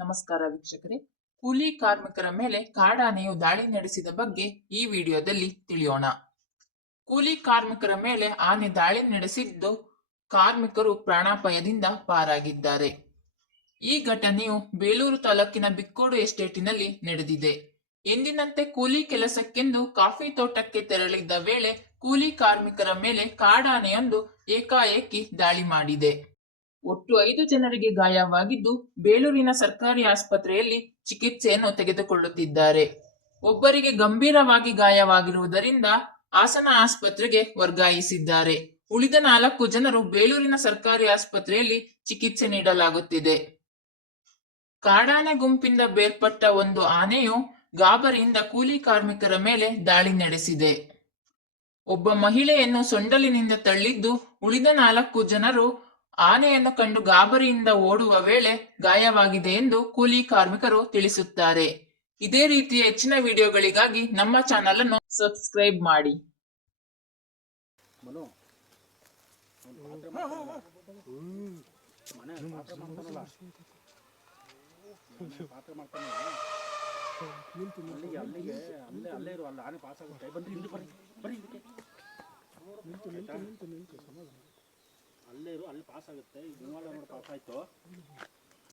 ನಮಸ್ಕಾರ ವೀಕ್ಷಕರೇ. ಕೂಲಿ ಕಾರ್ಮಿಕರ ಮೇಲೆ ಕಾಡಾನೆಯು ದಾಳಿ ನಡೆಸಿದ ಬಗ್ಗೆ ಈ ವಿಡಿಯೋದಲ್ಲಿ ತಿಳಿಯೋಣ. ಕೂಲಿ ಕಾರ್ಮಿಕರ ಮೇಲೆ ಆನೆ ದಾಳಿ ನಡೆಸಿದ್ದು ಕಾರ್ಮಿಕರು ಪ್ರಾಣಾಪಾಯದಿಂದ ಪಾರಾಗಿದ್ದಾರೆ. ಈ ಘಟನೆಯು ಬೇಲೂರು ತಾಲೂಕಿನ ಬಿಕ್ಕೋಡು ಎಸ್ಟೇಟಿನಲ್ಲಿ ನಡೆದಿದೆ. ಎಂದಿನಂತೆ ಕೂಲಿ ಕೆಲಸಕ್ಕೆಂದು ಕಾಫಿ ತೋಟಕ್ಕೆ ತೆರಳಿದ್ದ ವೇಳೆ ಕೂಲಿ ಕಾರ್ಮಿಕರ ಮೇಲೆ ಕಾಡಾನೆಯೊಂದು ಏಕಾಏಕಿ ದಾಳಿ ಮಾಡಿದೆ. ಒಟ್ಟು ಐದು ಜನರಿಗೆ ಗಾಯವಾಗಿದ್ದು ಬೇಲೂರಿನ ಸರ್ಕಾರಿ ಆಸ್ಪತ್ರೆಯಲ್ಲಿ ಚಿಕಿತ್ಸೆಯನ್ನು ತೆಗೆದುಕೊಳ್ಳುತ್ತಿದ್ದಾರೆ. ಒಬ್ಬರಿಗೆ ಗಂಭೀರವಾಗಿ ಗಾಯವಾಗಿರುವುದರಿಂದ ಹಾಸನ ಆಸ್ಪತ್ರೆಗೆ ವರ್ಗಾಯಿಸಿದ್ದಾರೆ. ಉಳಿದ ನಾಲ್ಕು ಜನರು ಬೇಲೂರಿನ ಸರ್ಕಾರಿ ಆಸ್ಪತ್ರೆಯಲ್ಲಿ ಚಿಕಿತ್ಸೆ ನೀಡಲಾಗುತ್ತಿದೆ. ಕಾಡಾನೆ ಗುಂಪಿಂದ ಬೇರ್ಪಟ್ಟ ಒಂದು ಆನೆಯು ಗಾಬರಿಯಿಂದ ಕೂಲಿ ಕಾರ್ಮಿಕರ ಮೇಲೆ ದಾಳಿ ನಡೆಸಿದೆ. ಒಬ್ಬ ಮಹಿಳೆಯನ್ನು ಸೊಂಡಲಿನಿಂದ ತಳ್ಳಿದ್ದು ಉಳಿದ ನಾಲ್ಕು ಜನರು ಆನೆಯನ್ನು ಕಂಡು ಗಾಬರಿಯಿಂದ ಓಡುವ ವೇಳೆ ಗಾಯವಾಗಿದೆ ಎಂದು ಕೂಲಿ ಕಾರ್ಮಿಕರು ತಿಳಿಸುತ್ತಾರೆ. ಇದೇ ರೀತಿಯ ಹೆಚ್ಚಿನ ವಿಡಿಯೋಗಳಿಗಾಗಿ ನಮ್ಮ ಚಾನಲ್ ಅನ್ನು ಸಬ್ಸ್ಕ್ರೈಬ್ ಮಾಡಿ. ಅಲ್ಲೇ ಅಲ್ಲಿ ಇರು ಅಲ್ಲಿ ಪಾಸ್ ಆಗುತ್ತೆ. ಈಗ ನೋಡಿ ಪಾಸ್ ಆಯ್ತು.